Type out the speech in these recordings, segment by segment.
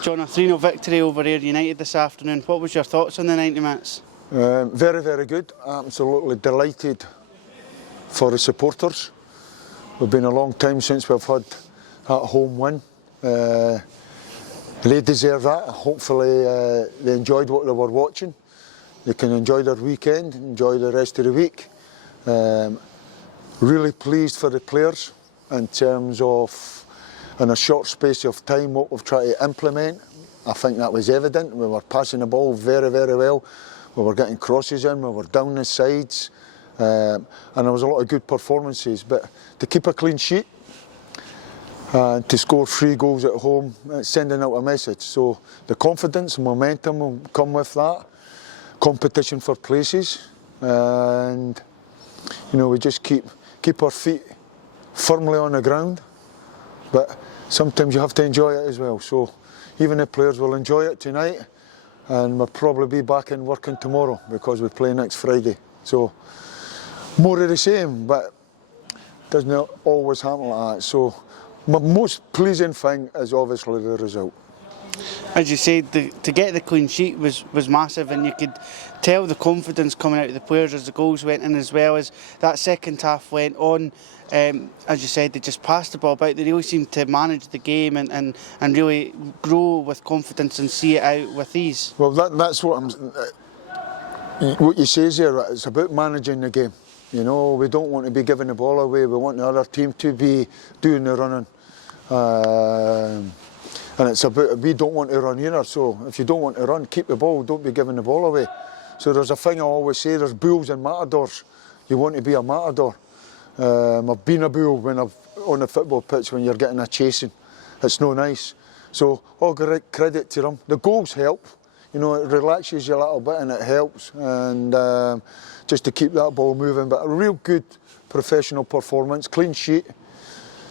John, a 3-0 victory over Ayr United this afternoon. What was your thoughts on the 90 minutes? Very, very good. Absolutely delighted for the supporters. It's been a long time since we've had that home win. They deserve that. Hopefully they enjoyed what they were watching. They can enjoy their weekend, enjoy the rest of the week. Really pleased for the players in terms of, in a short space of time, what we've tried to implement. I think that was evident. We were passing the ball very, very well. We were getting crosses in, we were down the sides. And there was a lot of good performances. But to keep a clean sheet, and to score 3 goals at home, it's sending out a message. So the confidence and momentum will come with that. Competition for places. And, you know, we just keep our feet firmly on the ground. But sometimes you have to enjoy it as well. So even the players will enjoy it tonight, and we'll probably be back in working tomorrow because we play next Friday. So more of the same, but it doesn't always happen like that. So my most pleasing thing is obviously the result. As you said, to get the clean sheet was massive, and you could tell the confidence coming out of the players as the goals went in, as well as that second half went on. As you said, they just passed the ball about. They really seemed to manage the game and really grow with confidence and see it out with ease. Well, that's what what you say there. It's about managing the game. You know, we don't want to be giving the ball away. We want the other team to be doing the running. And it's about, we don't want to run either, so if you don't want to run, keep the ball, don't be giving the ball away. So there's a thing I always say, there's bulls and matadors. You want to be a matador. I've been a bull when I've on a football pitch when you're getting a chasing. It's no nice. So all credit to them. The goals help. You know, it relaxes you a little bit and it helps. And just to keep that ball moving. But a real good professional performance, clean sheet.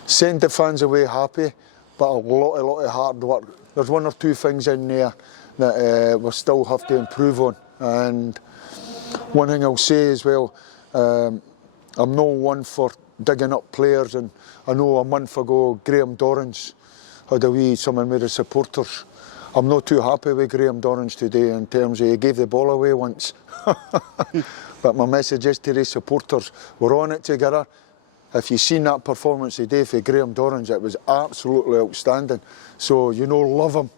Send the fans away happy. But a lot of hard work. There's 1 or 2 things in there that we'll still have to improve on. And one thing I'll say as well, I'm no one for digging up players. And I know a month ago, Graham Dorrans had a wee something with the supporters. I'm not too happy with Graham Dorrans today in terms of he gave the ball away once. But my message is to the supporters, we're on it together. If you've seen that performance today for Graham Dorrans, it was absolutely outstanding. So, you know, love him.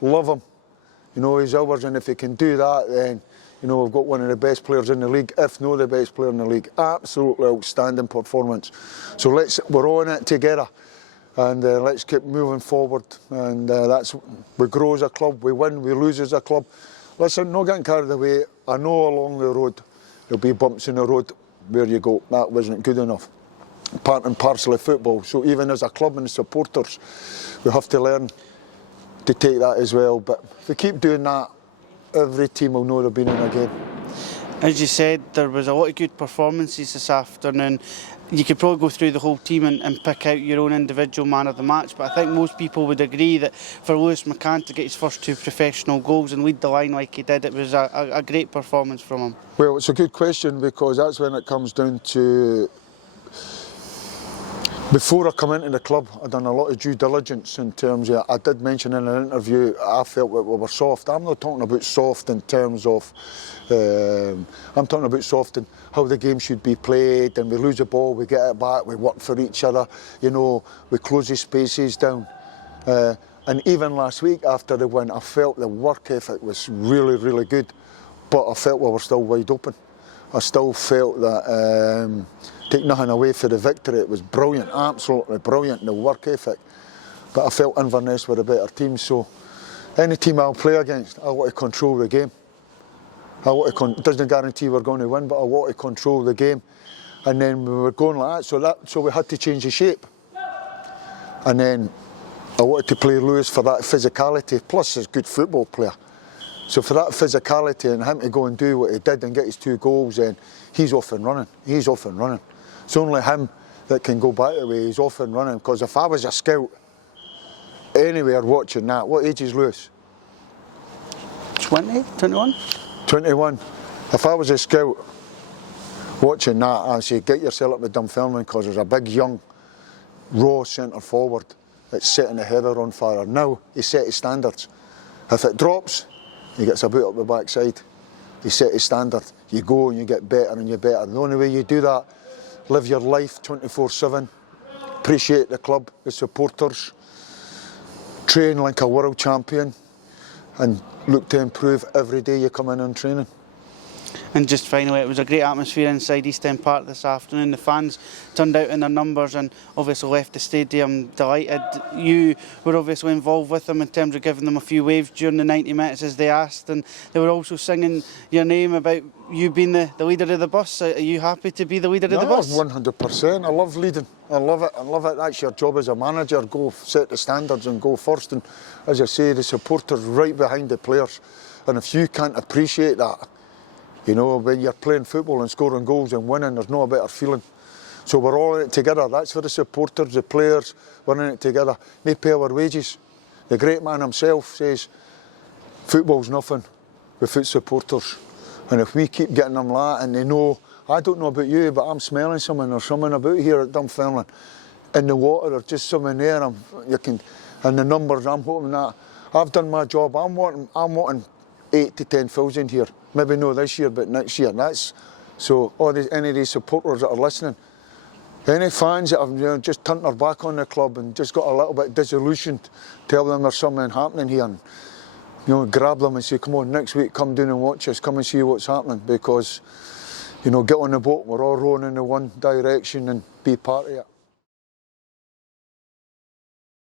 You know, he's ours, and if he can do that, then, you know, we've got one of the best players in the league, if not the best player in the league. Absolutely outstanding performance. So we're on it together, and let's keep moving forward. And we grow as a club, we win, we lose as a club. Listen, not getting carried away. I know along the road there'll be bumps in the road where you go, that wasn't good enough. Part and parcel of football. So even as a club and supporters, we have to learn to take that as well. But if we keep doing that, every team will know they've been in a game. As you said, there was a lot of good performances this afternoon. You could probably go through the whole team and pick out your own individual man of the match, but I think most people would agree that for Lewis McCann to get his first 2 professional goals and lead the line like he did, it was a great performance from him. Well, it's a good question, because that's when it comes down to, before I come into the club, I'd done a lot of due diligence in terms of, I did mention in an interview, I felt that we were soft. I'm not talking about soft in terms of, I'm talking about soft in how the game should be played, and we lose the ball, we get it back, we work for each other, you know, we close the spaces down. And even last week after the win, I felt the work ethic was really, really good, but I felt we were still wide open. I still felt that, take nothing away for the victory, it was brilliant, absolutely brilliant, the work ethic. But I felt Inverness were a better team, so any team I'll play against, I want to control the game. It doesn't guarantee we're going to win, but I want to control the game. And then we were going like that, so we had to change the shape. And then I wanted to play Lewis for that physicality, plus he's a good football player. So for that physicality and him to go and do what he did and get his 2 goals, then he's off and running. He's off and running. It's only him that can go back the way. He's off and running. Because if I was a scout anywhere watching that, what age is Lewis? 20, 21? 21. If I was a scout watching that, I'd say get yourself up to Dunfermline, because there's a big young raw centre forward it's setting the heather on fire. Now he set his standards. If it drops, he gets a boot up the backside. He set his standard. You go and you get better and you're better. The only way you do that, live your life 24/7, appreciate the club, the supporters, train like a world champion, and look to improve every day you come in on training. And just finally, it was a great atmosphere inside East End Park this afternoon. The fans turned out in their numbers and obviously left the stadium delighted. You were obviously involved with them in terms of giving them a few waves during the 90 minutes as they asked, and they were also singing your name about you being the leader of the bus. Are you happy to be the leader of the bus? 100%. I love leading. I love it. I love it. That's your job as a manager. Go set the standards and go first. And as I say, the supporters right behind the players. And if you can't appreciate that, you know, when you're playing football and scoring goals and winning, there's no better feeling. So we're all in it together. That's for the supporters, the players. We're in it together. They pay our wages. The great man himself says, football's nothing without supporters. And if we keep getting them that, and they know, I don't know about you, but I'm smelling something or something about here at Dunfermline. In the water or just something there, and the numbers, I'm hoping that I've done my job. I'm wanting 8 to 10,000 here. Maybe not this year, but next year. So any of these supporters that are listening, any fans that have just turned their back on the club and just got a little bit disillusioned, tell them there's something happening here, and grab them and say, come on, next week come down and watch us, come and see what's happening, because get on the boat, we're all rowing in the one direction, and be part of it.